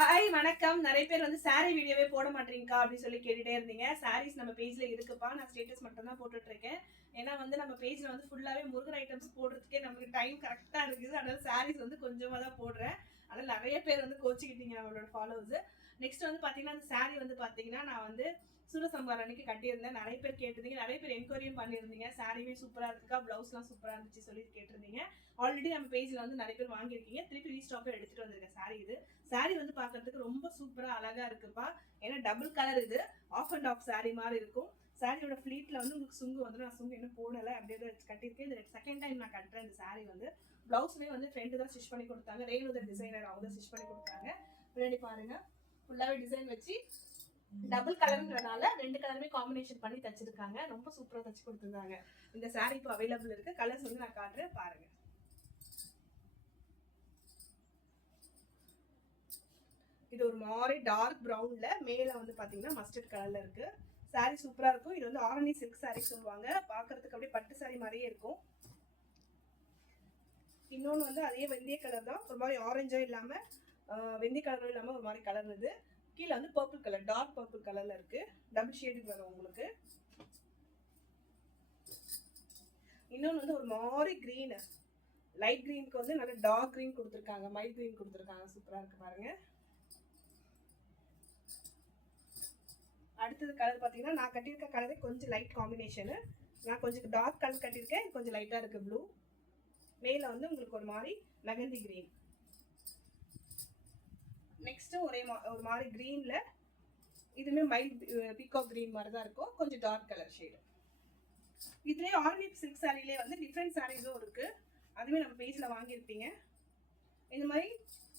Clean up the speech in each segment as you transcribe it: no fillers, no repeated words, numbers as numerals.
Hi வணக்கம். நிறைய பேர் வந்து சாரி வீடியோவே போட மாட்டீங்கக்கா அப்படின்னு சொல்லி கேட்டுட்டே இருந்தீங்க. சாரீஸ் நம்ம பேஜ்ல இருக்குப்பா. நான் ஸ்டேட்டஸ் மட்டும் தான் போட்டுட்டு இருக்கேன். ஏன்னா வந்து நம்ம பேஜ்ல வந்து ஃபுல்லாவே முருகன் ஐட்டம்ஸ் போடுறதுக்கே நமக்கு டைம் கரெக்டா இருக்குது. அதனால சாரீஸ் வந்து கொஞ்சமா தான் போடுறேன். அதனால நிறைய பேர் வந்து கோச்சிக்கிட்டீங்க நம்மளோட ஃபாலோவர்ஸ். நெக்ஸ்ட் வந்து பாத்தீங்கன்னா அந்த சாரி வந்து பாத்தீங்கன்னா நான் வந்து சூரசம்ஹாரம் அன்னைக்கு கட்டியிருந்தேன். நிறைய பேர் கேட்டிருந்தீங்க, நிறைய பேர் என்கொயரியும் பண்ணியிருந்தீங்க. சாரியுமே சூப்பரா இருக்குக்கா, பிளவுஸ்லாம் சூப்பரா இருந்துச்சு சொல்லி கேட்டிருந்தீங்க. ஆல்ரெடி நம்ம பேஜ்ல வந்து நிறைய பேர் வாங்கியிருக்கீங்க. திருப்பி ரீஸ்டாக் எடுத்துட்டு வந்திருக்கேன் சாரி. இது சாரி வந்து பாக்குறதுக்கு ரொம்ப சூப்பரா அழகா இருக்குப்பா. ஏன்னா டபுள் கலர், இது ஆஃப் அண்ட் ஆஃப் சாரி மாதிரி இருக்கும். சாரியோட ஃபிளீட்ல வந்து உங்களுக்கு சுங்கு வந்து நான் சுங்கு இன்னும் போடலை, அப்படியே கட்டியிருக்கேன். இது செகண்ட் டைம் நான் கட்டுறேன் இந்த சாரி வந்து. பிளவுஸ்மே வந்து ஃப்ரெண்டு தான் ஸ்டிச் பண்ணி கொடுத்தாங்க. ரேணுதர் டிசைனர் அவங்க தான் ஸ்டிச் பண்ணி கொடுத்தாங்க. பின்னாடி பாருங்க ஃபுல்லாவே டிசைன் வச்சு டபுள் கலர்ன்றனால ரெண்டு கலருமே காம்பினேஷன் பண்ணி தச்சிருக்காங்க. ரொம்ப சூப்பரா தச்சு கொடுத்துருந்தாங்க. இந்த சாரி இப்போ அவைலபிள் இருக்கு. கலர்ஸ் வந்து நான் காட்டுறேன் பாருங்க. இது ஒரு மாதிரி டார்க் ப்ரௌன்ல மேல வந்து பாத்தீங்கன்னா மஸ்டர்ட் கலர்ல இருக்கு. சாரி சூப்பரா இருக்கும். இது வந்து ஆரணி சில்க் சாரி சொல்லுவாங்க. பாக்குறதுக்கு அப்படியே பட்டு சாரி மாதிரியே இருக்கும். இன்னொன்னு வந்து அதே வெந்தய கலர் தான், ஒரு மாதிரி ஆரஞ்சா இல்லாம வெந்தய கலரும் இல்லாம ஒரு மாதிரி கலர். இது கீழே வந்து பர்பிள் கலர், டார்க் பர்பிள் கலர்ல இருக்கு. டபுள் ஷேடு வரும் உங்களுக்கு. இன்னொன்னு வந்து ஒரு மாதிரி கிரீன், லைட் கிரீனுக்கு வந்து நல்ல டார்க் கிரீன் கொடுத்துருக்காங்க, மைல் கிரீன் கொடுத்துருக்காங்க. சூப்பரா இருக்கு பாருங்க. அடுத்தது கலர் பார்த்தீங்கன்னா நான் கட்டியிருக்க கலரே கொஞ்சம் லைட் காம்பினேஷனு. நான் கொஞ்சம் டார்க் கலர் கட்டியிருக்கேன், கொஞ்சம் லைட்டாக இருக்குது ப்ளூ. மேலே வந்து உங்களுக்கு ஒரு மாதிரி மெகந்தி கிரீன். நெக்ஸ்ட்டு ஒரு மாதிரி க்ரீனில் இதுவுமே மைல்ட் பீகாக் கிரீன் மாதிரி தான் இருக்கும், கொஞ்சம் டார்க் கலர் ஷேடு. இதுலேயே ஆர்னிக் சில்க் சாரிலே வந்து டிஃப்ரெண்ட் சாரீஸும் இருக்குது. அதுவுமே நம்ம பேஜில் வாங்கியிருப்பீங்க. இந்த மாதிரி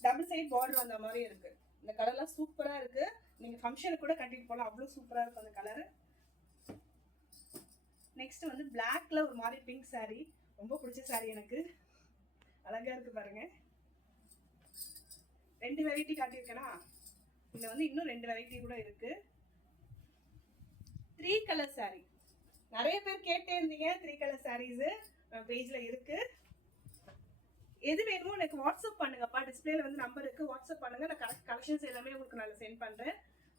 டபுள் சைட் பார்டர் வந்த மாதிரி இருக்குது. இந்த கலர்லாம் சூப்பராக இருக்குது. நீங்கள் ஃபங்க்ஷனுக்கு கூட கட்டிட்டு போகலாம், அவ்வளோ சூப்பராக இருக்கும் அந்த கலரு. நெக்ஸ்ட் வந்து பிளாக்ல ஒரு மாதிரி பிங்க் சாரி, ரொம்ப பிடிச்ச சாரி எனக்கு. அழகா இருக்கு பாருங்க. ரெண்டு வெரைட்டி காட்டியிருக்கேனா, இதுல வந்து இன்னும் ரெண்டு வெரைட்டி கூட இருக்கு. 3 கலர் சாரி நிறைய பேர் கேட்டே இருந்தீங்க. 3 கலர் சாரீஸ் பேஜ்ல இருக்கு. எது வேணுமோ எனக்கு வாட்ஸ்அப் பண்ணுங்கப்பா. டிஸ்பிளேல வந்து நம்பர் இருக்கு, வாட்ஸ்அப் பண்ணுங்க. நான் கரெக்ட் கலெக்ஷன்ஸ் எல்லாமே உங்களுக்கு நான் சென்ட் பண்றேன்.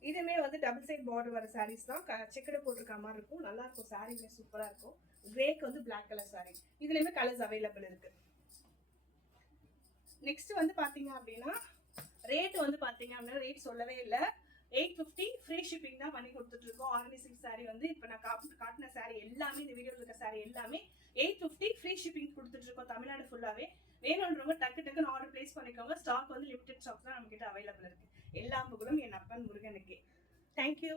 இதுவுமே வந்து டபுள் சைட் பார்டர் வர சாரீஸ் தான், செக்கடு போட்டிருக்க மாதிரி இருக்கும். நல்லா இருக்கும், சாரீமே சூப்பரா இருக்கும். கிரேக்கு வந்து பிளாக் கலர் சாரி. இதுலயுமே கலர்ஸ் அவைலபிள் இருக்கு. நெக்ஸ்ட் வந்து பாத்தீங்க அப்படின்னா ரேட் வந்து பாத்தீங்க அப்படின்னா ரேட் சொல்லவே இல்லை. 850 ஃப்ரீ ஷிப்பிங் தான் பண்ணி கொடுத்துட்டு இருக்கோம். ஆர்கனி சில்க் சாரி வந்து இப்போ நான் காட்டின சாரி எல்லாமே, இந்த வீடியோவில் இருக்க சாரி எல்லாமே 850 ஃப்ரீ ஷிப்பிங் கொடுத்துட்டு இருக்கோம் தமிழ்நாடு ஃபுல்லாவே. வேணுன்றவங்க டக்குன்னு ஆர்டர் பிளேஸ் பண்ணிக்கோங்க. ஸ்டாக் வந்து லிமிடெட் ஸ்டாக் தான் நம்ம கிட்ட அவைலபிள் இருக்கு. எல்லா புகழும் என் அப்பன் முருகனுக்கு. தேங்க்யூ.